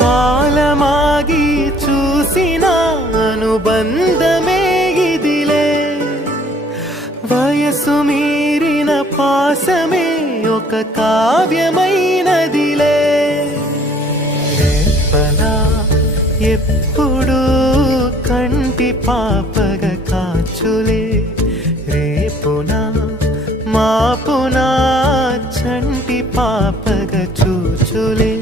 కాలమాగి చూసిన అనుబంధమే ఇదిలే, వయసు మీరిన పాసమే ఒక కావ్యమైనదిలే. రేపలా ఎప్పుడు కంటి పాపగ కాచులే, రేపునా మాపునా చంటి పాపగ చూచులే.